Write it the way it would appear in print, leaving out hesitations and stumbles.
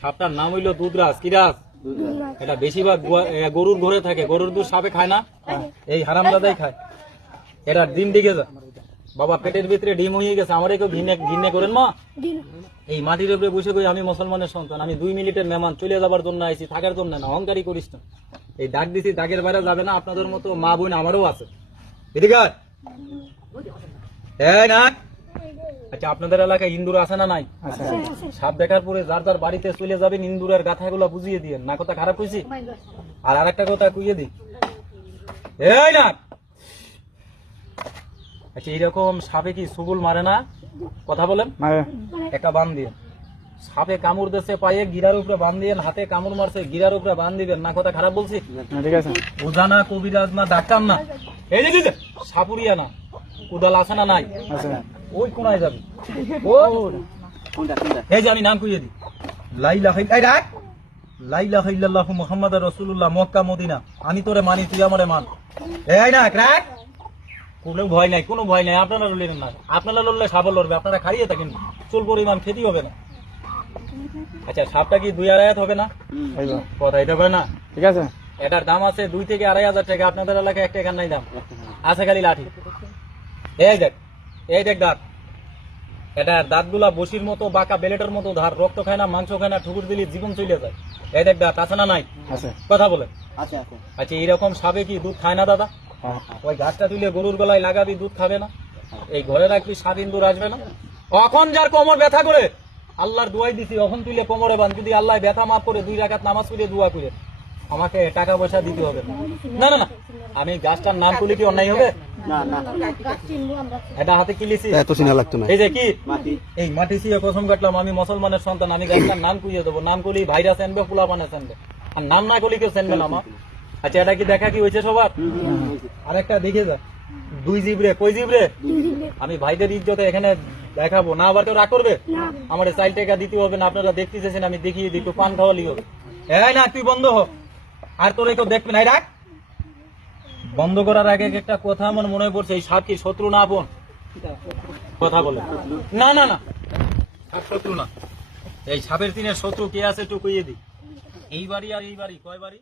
সাপটার নাম হইলো দুধরাজ। কি রাজ? এটা বেশিরভাগ গরুর ঘরে থাকে। গরুর দুধ সাপে খায় না, এই হারামজাদাই খায়। এটা ডিম দিকে যা বাবা, পেটের ভিতরে ডিম হয়ে গেছে। আমার কেউ ঘৃণা করেন মা? এই মাটির উপরে বসে কই আমি মুসলমানের সন্তান, আমি 2 মিনিটের মেহমান, চলে যাবার জন্য আইছি, থাকার জন্য না। অহংকারী করিস না। এই ডাক দিছি, ডাকের বাইরে যাবে না। আপনাদের মতো মা বোন আমারও আছে। এদিকে না। আচ্ছা, আপনাদের এলাকায় ইন্দুর আছে না নাই? সাপ দেখার পরে যার যার বাড়িতে চলে যাবেন, ইন্দুরের গাথাগুলো বুঝিয়ে দিয়ে না। কথা খারাপ হয়েছি? আর আরেকটা কথা কুইয়ে দি, এই না। আচ্ছা, এইরকম সাপে কি সুবুল মারে না? কথা বলেন। একটা বান দিয়ে সাপে কামড় দিয়েছে পায়ে, গিরার উপরে বান দিয়ে, হাতে কামড় মারছে, গিরার উপরে বান দিবেন না। কথা খারাপ বলছি? ঠিক আছে। ওজা না, কবিরাজ না, ডাক্তার না। এই যে সাপুরিয়া না, কুদাল আছে না নাই? ওই কোনায় যাবি। এই যে আমি নাম কইয়ে দিই, লা ইলাহা ইল্লাল্লাহু মুহাম্মাদুর রাসূলুল্লাহ, মক্কা মদিনা। আমি তোরে মানি, তুই আমারে মান। এই না ক্রাক, কোনো ভয় নাই, কোনো ভয় নাই। আপনারা লড়লেন না, আপনারা লড়লে সাপ লড়বে। আপনারা খাইয়ে থাকেন, চুল পরিমাণ খেতে হবে না। আচ্ছা, সাপটা কি 2-2.5 হবে না? কথা এটা হবে না? ঠিক আছে। এটার দাম আছে 2 থেকে 2.5 টাকা। আপনাদের এলাকায় 1 টাকার নাই দাম আছে, খালি লাঠি। এই দেখ, এই দেখ দাঁত। এটার দাঁতগুলা বসির মতো বাঁকা, বেলেটের মতো ধার। রক্ত খায় না, মাংস খায় না, ঠুকুর দিলে জীবন চলে যায়। এই দেখ দাঁত আছে না নাই? কথা বলে। আচ্ছা, এইরকম সাপে কি দুধ খায় না দাদা? ওই গাছটা তুলে গরুর গলায় লাগাবি, দুধ খাবে না? এই ঘরে রাখবি, সাপ ইন্দুর আসবে না? এখন যার কোমর ব্যথা করে, আল্লাহর দোয়াই দিছি, এখন তুলে কোমরে বান। যদি আল্লাহ ব্যথা মাফ করে 2 রাকাত নামাজ পড়ে দোয়া করে, আমাকে টাকা পয়সা দিতে হবে না। না না না, আমি গাছটার নাম তুলে কি অন্যায় হবে? এটা হাতে কিলিছি, এই যে কি এই মাটি ছিঁড়ে কসম কাটলাম, আমি মুসলমানের সন্তান। আমি গাছটার নাম কুইয়ে দেবো। নাম করলি ভাইরাস আনবে, পোলাপানে আনবে, আর নাম না করলি কেউ চেনবে না আমার। আচ্ছা, এটা কি দেখা কি হয়েছে সবার? আরেকটা দেখে যা, 2 জিবরে। কই জিবরে? আমি ভাইদের ইজ্জতে এখানে দেখাবো না, আবার কেউ রাগ করবে? আমার 4 টাকা দিতে হবে না। আপনারা দেখতে চাইছেন, আমি দেখিয়ে দিই, একটু পান খাওয়ালি হবে। এই না, তুই বন্ধ হ, আর তোর কেউ দেখবে না। রাখ। বন্ধ করার আগে একটা কথা আমার মনে পড়ছে, এই সাপ কি শত্রু না আপন? কথা বলে। না না না, সাপ শত্রু না। এই সাপের 3 শত্রু কে আছে একটু কইয়ে দিই। এই বাড়ি আর এই বাড়ি কয় বাড়ি?